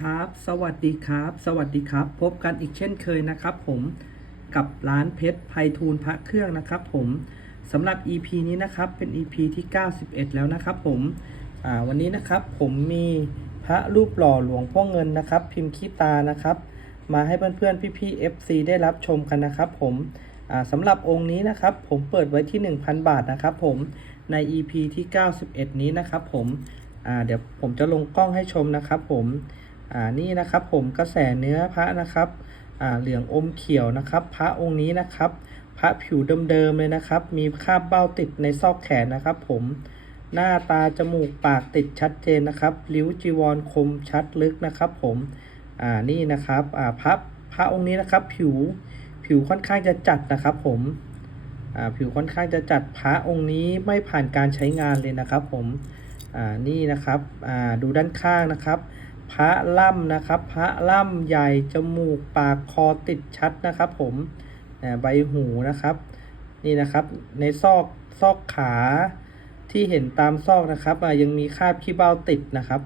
ครับ สวัสดีครับ สวัสดีครับ พบกันอีกเช่นเคยนะครับ ผมกับร้านเพชรไพฑูรย์พระเครื่องนะครับ ผมสำหรับ EP นี้นะครับเป็น EP ที่ 91 แล้วนะครับ ผมวันนี้นะครับผมมีพระรูปหล่อหลวงพ่อเงินนะครับ พิมพ์ขี้ตานะครับ มาให้เพื่อนๆพี่ๆ FC ได้รับชมกันนะครับ ผมสำหรับองค์นี้นะครับ ผมเปิดไว้ที่ 1,000 บาทนะครับ ผมใน EP ที่ 91 นี้นะครับ ผมเดี๋ยวผมจะลงกล้องให้ชมนะครับ ผม อ่านี่นะครับผมกระแสเนื้อพระนะครับอ่าเหลืองอมเขียวนะครับ พระองค์นี้นะครับ พระผิวเดิมๆเลยนะครับ มีคราบเบ้าติดในซอกแขนนะครับ ผมหน้าตาจมูกปากติดชัดเจนนะครับริ้วจีวรคมชัดลึกนะครับ ผมอ่านี่นะครับอ่าพระพระองค์นี้นะครับ ผิวผิวค่อนข้างจะจัดนะครับ ผมอ่าผิวค่อนข้างจะจัดพระองค์นี้ไม่ผ่านการใช้งานเลยนะครับ ผมอ่านี่นะครับอ่าดูด้านข้างนะครับ พระล่ำนะครับ พระล่ำใหญ่จมูกปากคอติดชัดนะครับ ผมใบหูนะครับ นี่นะครับ ในซอกซอกขาที่เห็นตามซอกนะครับยังมีคราบขี้เบ้าติดนะครับ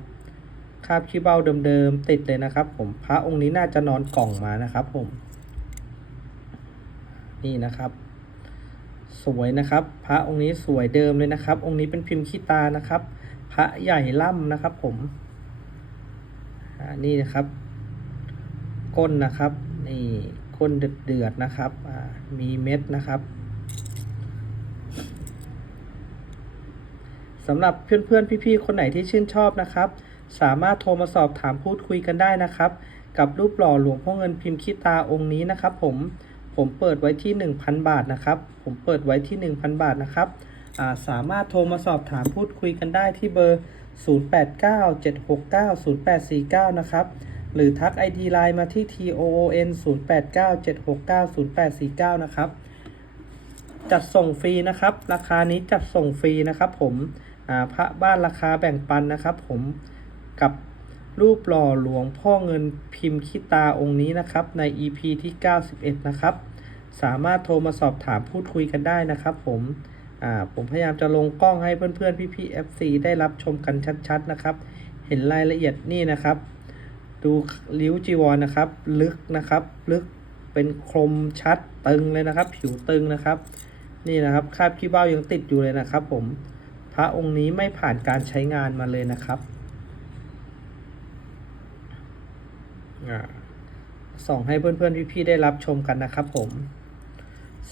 คราบขี้เบ้าเดิมๆติดเลยนะครับ ผมพระองค์นี้น่าจะนอนกล่องมานะครับ ผม นี่นะครับ สวยนะครับ พระองค์นี้สวยเดิมเลยนะครับ องค์นี้เป็นพิมพ์ขี้ตานะครับ พระใหญ่ล่ำนะครับ ผม นี่นะครับ ก้นนะครับนี่ก้นเดือดๆนะครับมีเม็ดนะครับสำหรับเพื่อนๆพี่ๆคนไหนที่ชื่นชอบนะครับ สามารถโทรมาสอบถามพูดคุยกันได้นะครับ กับรูปหล่อหลวงพ่อเงินพิมพ์ขี้ตาองค์นี้นะครับ ผมผมเปิดไว้ที่ 1,000 บาทนะครับ ผมเปิดไว้ที่ 1,000 บาทนะครับ สามารถโทรมาสอบถามพูดคุยกันได้ที่เบอร์ 0897690849 นะครับ หรือทัก ID Line มาที่ TOON 0897690849 นะครับ จัดส่งฟรีนะครับ ราคานี้จัดส่งฟรีนะครับผมพระบ้านราคาแบ่งปันนะครับผมกับรูปหล่อหลวงพ่อเงินพิมพ์ขี้ตาองค์นี้นะครับ ใน EP ที่ 91 นะครับ สามารถโทรมาสอบถามพูดคุยกันได้นะครับผม อ่าผมพยายามจะลงกล้องให้เพื่อนๆพี่ๆ FC ได้รับชมกันชัดๆนะครับ เห็นรายละเอียดนี่นะครับ ดูริ้วจีวรนะครับ ลึกนะครับ ลึกเป็นคมชัดตึงเลยนะครับ ผิวตึงนะครับ นี่นะครับคราบขี้เบ้ายังติดอยู่เลยนะครับ ผมพระองค์นี้ไม่ผ่านการใช้งานมาเลยนะครับอ่าส่องให้เพื่อนๆพี่ๆได้รับชมกันนะครับ ผม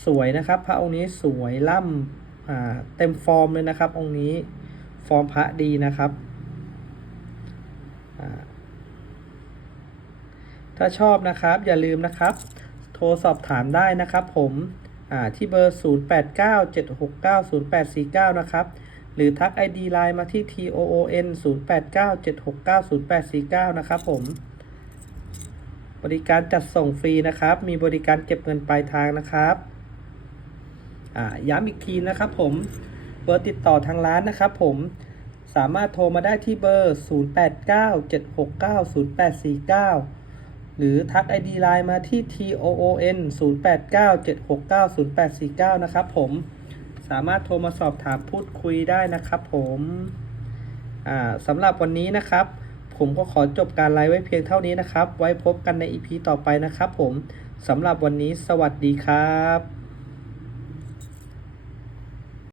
สวยนะครับ พระองค์นี้สวยล่ำ เต็มฟอร์มเลยนะครับองค์นี้ฟอร์มพระดีนะครับถ้าชอบนะครับอย่าลืมนะครับ โทรสอบถามได้นะครับ ผมที่เบอร์ 0897690849 นะครับ หรือทัก ID Line มาที่ TOON 0897690849 นะครับผม บริการจัดส่งฟรีนะครับ มีบริการเก็บเงินปลายทางนะครับ ย้ำอีกทีนะครับผมเบอร์ติดต่อทางร้านนะครับผมสามารถโทรมาได้ที่เบอร์ 0897690849 หรือทัก ID Line มาที่ TOON 0897690849 นะครับผมสามารถโทรมาสอบถามพูดคุยได้นะครับผมสำหรับวันนี้นะครับ ผมก็ขอจบการไลฟ์ไว้เพียงเท่านี้นะครับ ไว้พบกันใน EP ต่อไปนะครับผมสำหรับวันนี้สวัสดีครับ